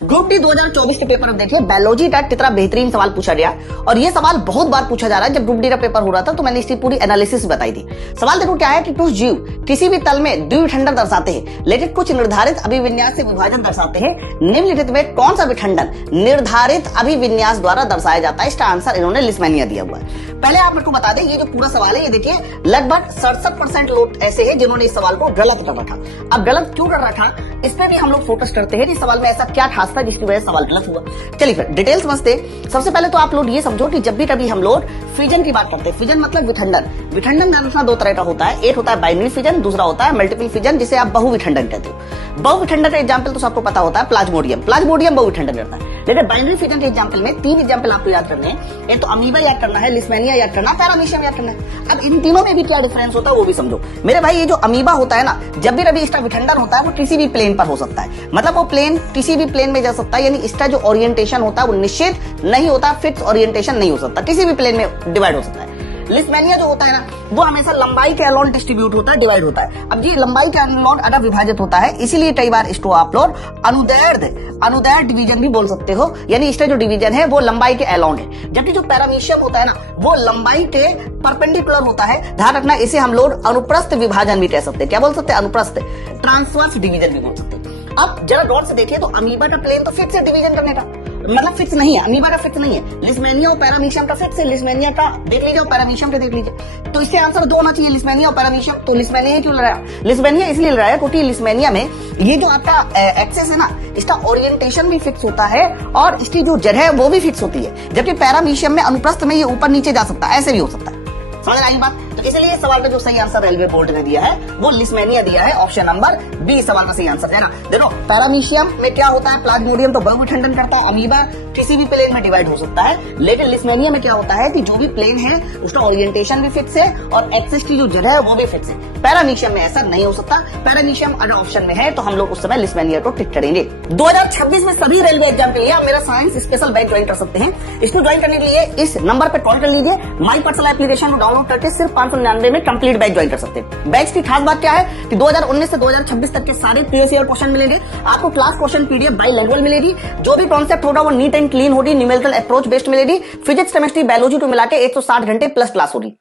Group D 2024 के paper में देखिए बायोलॉजी का कितना बेहतरीन सवाल पूछा गया और ये सवाल बहुत बार पूछा जा रहा है। जब ग्रुप डी का पेपर हो रहा था तो मैंने इसकी पूरी एनालिसिस बताई थी। सवाल देखो क्या है कि कुछ जीव किसी भी तल में द्विविखंडन दर्शाते हैं, लेकिन कुछ निर्धारित अभिविन्यास से विभाजन दर्शाते हैं। निम्नलिखित में कौन सा विखंडन निर्धारित अभिविन्यास द्वारा दर्शाया जाता है? इसका आंसर इन्होंने लिस्मेनिया दिया हुआ है। पहले आप मेरे को बता दें, ये जो पूरा सवाल है ये देखिए लगभग 67% लोग ऐसे हैं जिन्होंने इस सवाल को गलत कर रखा। अब गलत क्यों कर रखा इस पे भी हम लोग फोकस करते हैं। इस सवाल में ऐसा क्या खास था जिसकी वजह से सवाल गलत हुआ। चलिए फिर डिटेल्स समझते हैं। सबसे पहले तो आप लोग ये समझो कि जब भी कभी हम लोग फिजन की बात करते हैं, फिजन मतलब विखंडन। विखंडन का अनुसार दो तरह का होता है, एक होता है बाइनरी फिजन, दूसरा होता है मल्टीपल फिजन, जिसे आप बहुविखंडन कहते हो। बहुविखंडन का एग्जाम्पल तो सबको पता होता है प्लाज्मोडियम। प्लाज्मोडियम बहुविखंडन करता है। लेकिन बाइनरी फिजन के एग्जाम्पल में 3 एग्जाम्पल आपको याद करने हैं। एक तो अमीबा याद करना है, लिस्मेनिया याद करना, पैरामीशियम याद करना है। अब इन तीनों में भी क्या डिफरेंस होता है वो भी समझो मेरे भाई। ये जो अमीबा होता है ना, जब भी रवि इसका विखंडन होता है वो किसी भी प्लेन पर हो सकता है, मतलब वो प्लेन किसी भी प्लेन में जा सकता है। यानी इसका जो ओरिएंटेशन होता है वो निश्चित नहीं होता, फिक्स ओरिएंटेशन नहीं हो सकता, किसी भी प्लेन में डिवाइड हो सकता है। लिस्मेनिया जो होता है ना वो हमेशा लंबाई के अलोन डिस्ट्रीब्यूट होता है, डिवाइड होता है। अब ये लंबाई के अलोन अगर विभाजित होता है, इसीलिए कई बार इसको आप लोग अनुदैर्ध्य डिवीजन भी बोल सकते हो। यानी इसका जो डिवीजन है वो लंबाई के अलोन है। जबकि जो पैरामीशियम होता है ना वो लंबाई के परपेंडिकुलर होता है। ध्यान रखना, इसे हम लोग अनुप्रस्थ विभाजन भी कह सकते हैं। क्या बोल सकते हैं? अनुप्रस्थ, ट्रांसवर्स डिवीजन भी बोल सकते हैं। अब जरा गौर से देखिए तो अमीबा का प्लेन तो फिक्स है डिवीजन करने का, मतलब फिक्स नहीं है। अमीबा का फिक्स नहीं है। लिस्मेनिया और पैरामीशियम का फिक्स है। लिस्मेनिया का देख लीजिए और पैरामीशियम का देख लीजिए, तो इससे आंसर 2 होना चाहिए, लिस्मेनिया और पैरामीशियम। तो लिस्मेनिया क्यों लगाया? लिस्मेनिया इसलिए लगाया क्योंकि लिस्मेनिया में ये जो आपका एक्सेस है ना, इसका ओरिएंटेशन भी फिक्स होता है और इसकी जो जगह है वो भी फिक्स होती है। जबकि पैरामीशियम में अनुप्रस्थ में ये ऊपर नीचे जा सकता है, ऐसे भी हो सकता है। समझ आई बात? तो इसलिए इस सवाल का जो सही आंसर रेलवे बोर्ड ने दिया है वो लिस्मेनिया दिया है। ऑप्शन नंबर बी सवाल का सही आंसर है ना। देखो पैरामीशियम में क्या होता है, प्लाज्मोडियम तो बहुविखंडन करता है, अमीबा किसी भी प्लेन में डिवाइड हो सकता है। लेकिन लिस्मेनिया में क्या होता है कि जो भी प्लेन है उसका ओरिएंटेशन भी फिक्स है और एक्सिस की जो जगह है वो भी फिक्स है। पैरामीशियम में ऐसा नहीं हो सकता। पैरामीशियम अगर ऑप्शन में है तो हम लोग उस समय लिस्मेनिया को टिक करेंगे। 2026 में सभी रेलवे एग्जाम के लिए आप मेरा साइंस स्पेशल बैच ज्वाइन कर सकते हैं। इसको ज्वाइन करने के लिए इस नंबर पर कॉल कर लीजिए। माई पर्सनल एप्लीकेशन को डाउनलोड करके सिर्फ 599 में कंप्लीट बैच ज्वाइन कर सकते हैं। बैच की खास बात क्या है कि 2019 से 2026 तक के सारे प्रीवियस ईयर क्वेश्चन मिलेंगे आपको। क्लास क्वेश्चन पीडीएफ बाइलैंग्वेज मिलेगी। जो भी कॉन्सेप्ट होगा वो नीट एंड क्लीन होगी, न्यूमेरिकल अप्रोच बेस्ड मिलेगी। फिजिक्स, केमिस्ट्री, बायोलॉजी को मिलाकर 160 घंटे प्लस क्लास होगी।